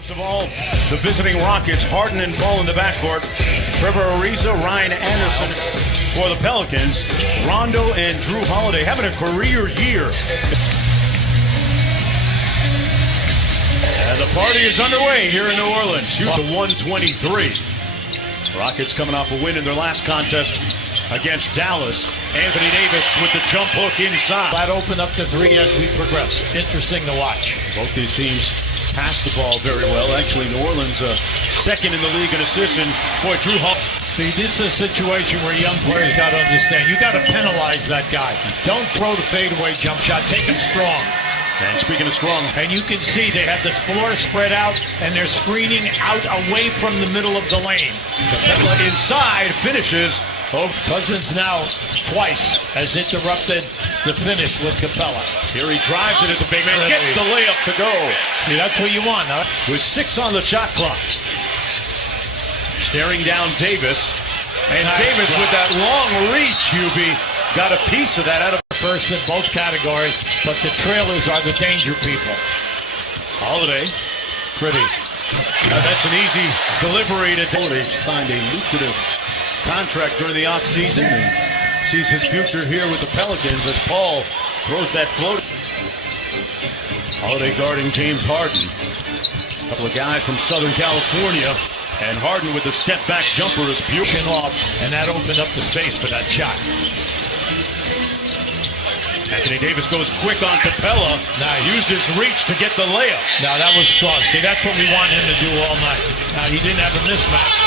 First of all, the visiting Rockets, Harden and Ball in the backcourt. Trevor Ariza, Ryan Anderson for the Pelicans. Rondo and Drew Holiday having a career year. And the party is underway here in New Orleans. Here's the 123. Rockets coming off a win in their last contest against Dallas. Anthony Davis with the jump hook inside. That opened up the three as we progress. Interesting to watch. Both these teams pass the ball very well. Actually, New Orleans second in the league in assists. And boy, Drew Holiday. See, this is a situation where young players got to understand. You got to penalize that guy. Don't throw the fadeaway jump shot. Take him strong. And speaking of strong, and you can see they have this floor spread out, and they're screening out away from the middle of the lane. Capella inside finishes. Oh, Cousins now twice has interrupted the finish with Capella. Here he drives it at the big man, gets the layup to go. See, that's what you want, huh? With 6 on the shot clock. Staring down Davis. And nice Davis shot. With that long reach, UB, got a piece of that out of first in both categories, but the trailers are the danger people. Holiday. Pretty. That's an easy delivery to Holiday. Signed a lucrative contract during the offseason and sees his future here with the Pelicans as Paul throws that float. Holiday guarding James Harden. A couple of guys from Southern California. And Harden with the step-back jumper is beautiful. Off, and that opened up the space for that shot. Anthony Davis goes quick on Capella. Now used his reach to get the layup. Now that was strong. See, that's what we want him to do all night. Now he didn't have a mismatch.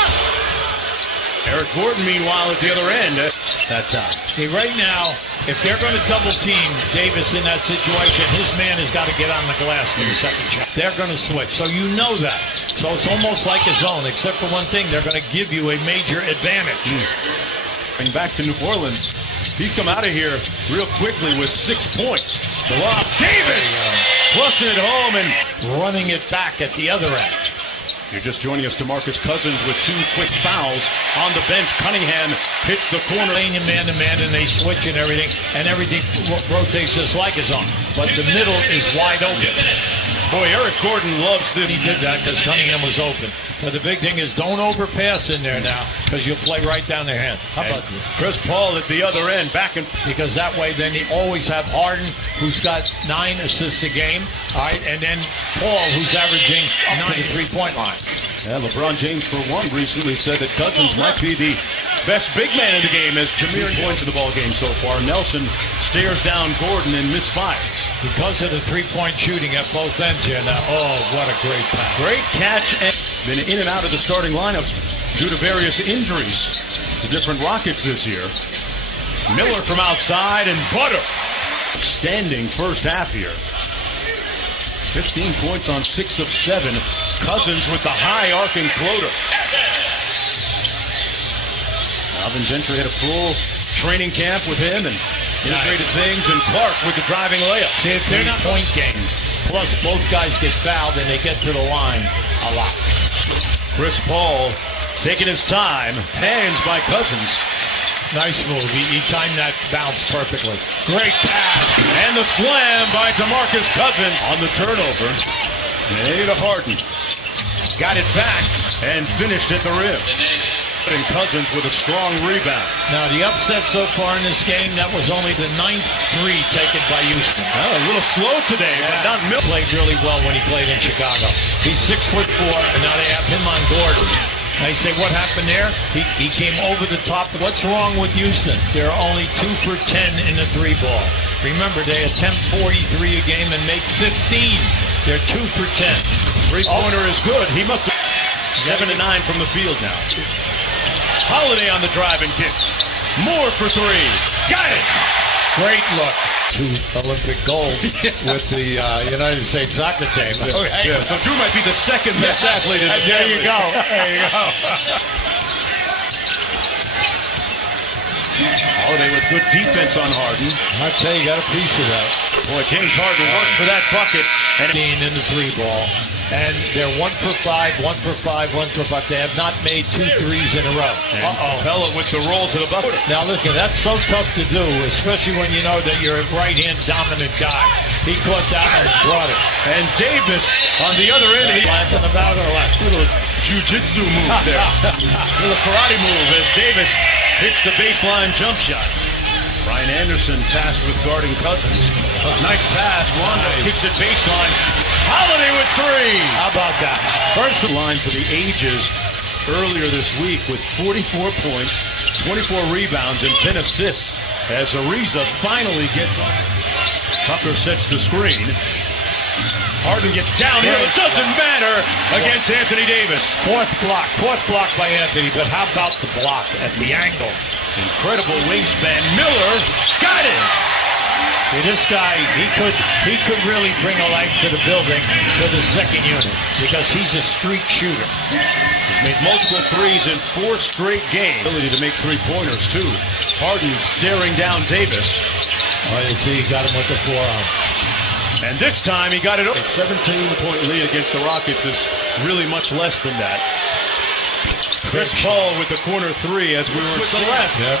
Eric Gordon, meanwhile, at the other end that time. See, right now, if they're going to double team Davis in that situation, his man has got to get on the glass for the second shot. They're going to switch, so you know that. So it's almost like a zone, except for one thing, they're going to give you a major advantage. Bring back to New Orleans. He's come out of here real quickly with 6 points. The lob, Davis flushing it home and running it back at the other end. You're just joining us, DeMarcus Cousins with 2 quick fouls on the bench. Cunningham hits the corner. Playing man to man, and they switch and everything rotates just like his own. But the middle is wide open. Boy, Eric Gordon loves that he did that because Cunningham was open. But the big thing is don't overpass in there now because you'll play right down their hand. How about this? Chris Paul at the other end, back and because that way then you always have Harden, who's got 9 assists a game, all right, and then Paul, who's averaging up to the 3-point line. Yeah, LeBron James, for one, recently said that Cousins might be the best big man in the game as Jameer points in the ball game so far. Nelson stares down Gordon and misfires. Because of the 3-point shooting at both ends here now. Oh, what a great pass. Great catch. And been in and out of the starting lineups due to various injuries to different Rockets this year. Miller from outside and Butter. Standing first half here. 15 points on 6 of 7. Cousins with the high arcing floater. Alvin Gentry had a full training camp with him and integrated things, and Clark with the driving layup. See, if they're not point game, plus both guys get fouled and they get to the line a lot. Chris Paul taking his time, hands by Cousins. Nice move. He timed that bounce perfectly. Great pass. And the slam by DeMarcus Cousins on the turnover. Hey to Harden. Got it back and finished at the rim. And Cousins with a strong rebound. Now the upset so far in this game, that was only the 9th 3 taken by Houston. Well, a little slow today, but not Miller. Played really well when he played in Chicago. He's 6'4", and now they have him on Gordon. Now you say, what happened there? He came over the top. What's wrong with Houston? They're only 2 for 10 in the 3-ball. Remember, they attempt 43 a game and make 15. They're 2 for 10. Three-pointer is good. He must have 7 and 9 from the field now. Holiday on the drive and kick. More for 3. Got it! Great look. 2 Olympic gold with the United States soccer team. Okay. Yeah, so Drew might be the second best athlete in the family. There you go. There you go. Holiday with good defense on Harden. I tell you, got a piece of that. Boy, James Harden worked for that bucket. And in the 3-ball. And they're 1 for 5, 1 for 5, 1 for 5. They have not made 2 threes in a row. Capella with the roll to the bucket. Now listen, that's so tough to do, especially when you know that you're a right-hand dominant guy. He caught that one and brought it. And Davis on the other end. Laughing about or what? Little jiu-jitsu move there. Little karate move as Davis hits the baseline jump shot. Ryan Anderson tasked with guarding Cousins. Nice pass. Rondo kicks it baseline. Holiday with three. How about that? First line for the ages earlier this week with 44 points, 24 rebounds, and 10 assists as Ariza finally gets on. Tucker sets the screen. Harden gets down here. It doesn't matter against Anthony Davis. Fourth block by Anthony, but how about the block at the angle? Incredible wingspan. Miller got it. This guy, he could really bring a life to the building for the second unit because he's a streak shooter. He's made multiple threes in 4 straight games. Ability to make three-pointers, too. Harden staring down Davis. Oh, you see, he got him with the forearm. And this time he got it up. A 17-point lead against the Rockets is really much less than that. Chris Paul with the corner three as we were to the left. Yep.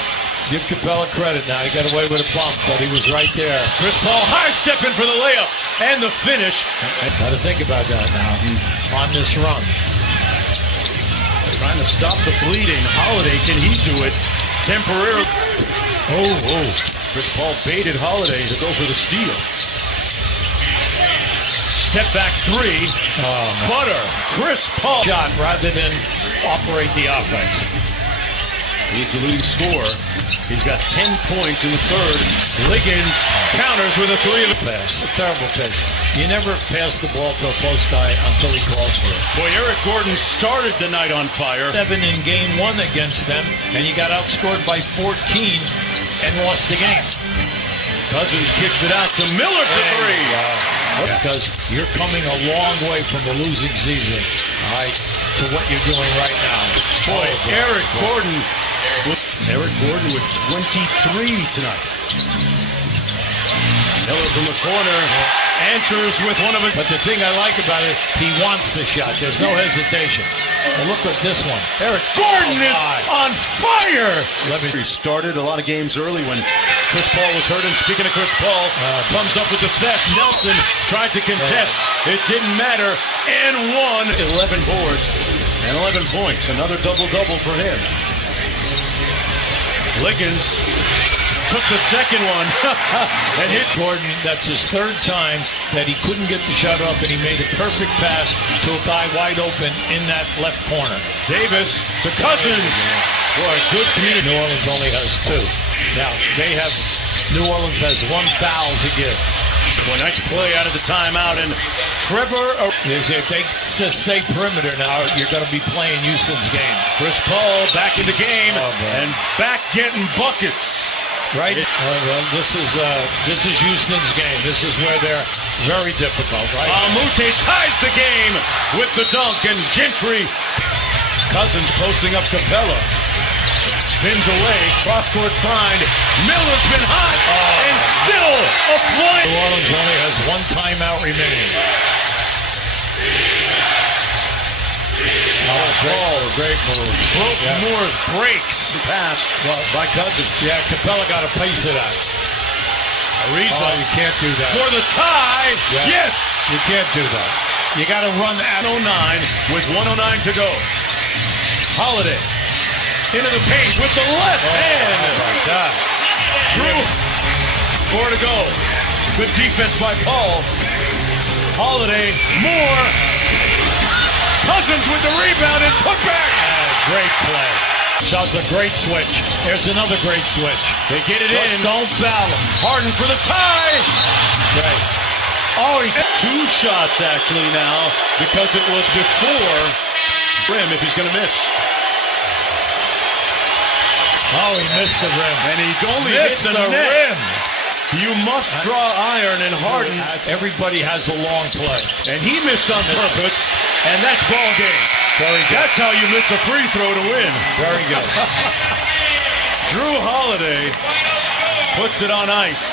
Give Capella credit now. He got away with a bump, but he was right there. Chris Paul high-stepping for the layup and the finish. Got to think about that now on this run. Trying to stop the bleeding. Holiday, can he do it temporarily? Oh. Chris Paul baited Holiday to go for the steal. Step back three. Butter. Chris Paul. Shot rather than operate the offense. He's the leading scorer. He's got 10 points in the third. Liggins counters with a three of the pass. A terrible pass. You never pass the ball to a post guy until he calls for it. Boy, Eric Gordon started the night on fire. 7 in game 1 against them, and you got outscored by 14 and lost the game. Cousins kicks it out to Miller for three. Because you're coming a long way from the losing season, all right, to what you're doing right now. Boy, Eric Gordon with 23 tonight. Miller from the corner answers with one of it. But the thing I like about it, he wants the shot. There's no hesitation. Well, look at this one. Eric Gordon is on fire. He started a lot of games early when Chris Paul was hurt. And speaking of Chris Paul, comes up with the theft. Nelson tried to contest. It didn't matter. And won. 11 boards and 11 points. Another double-double for him. Liggins took the second one and hit Gordon. That's his third time that he couldn't get the shot off, and he made a perfect pass to a guy wide open in that left corner. Davis to Cousins. Boy, good community. New Orleans only has 2. Now, New Orleans has 1 foul to give. Well, nice play out of the timeout, and Trevor. If they stay perimeter now, you're going to be playing Houston's game. Chris Paul back in the game and back getting buckets. Right? Well, this is Houston's game. This is where they're very difficult, right? Amute ties the game with the dunk, and Gentry. Cousins posting up Capella. Spins away, cross-court find. Miller's been hot, and still a flight. New Orleans only has 1 timeout remaining. Great move. Moore's breaks. Pass by Cousins. Yeah, Capella got a piece of that. Ariza, you can't do that. For the tie. Yeah. Yes. You can't do that. You got to run at 09 with 109 to go. Holiday into the paint with the left hand. Oh my God. Drew. 4 to go. Good defense by Paul. Holiday. Moore. Cousins with the rebound and put back. Great play. Shows a great switch. There's another great switch. They get it in. Don't foul him. Harden for the tie. Great. Oh, he got 2 shots actually now because it was before rim if he's going to miss. Oh, he missed the rim. And he only hit the rim. You must draw iron, and Harden. Everybody has a long play. And he missed on purpose, and that's ball game. Very good. That's how you miss a free throw to win. Very good. Drew Holiday puts it on ice.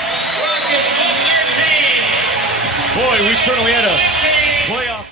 Boy, we certainly had a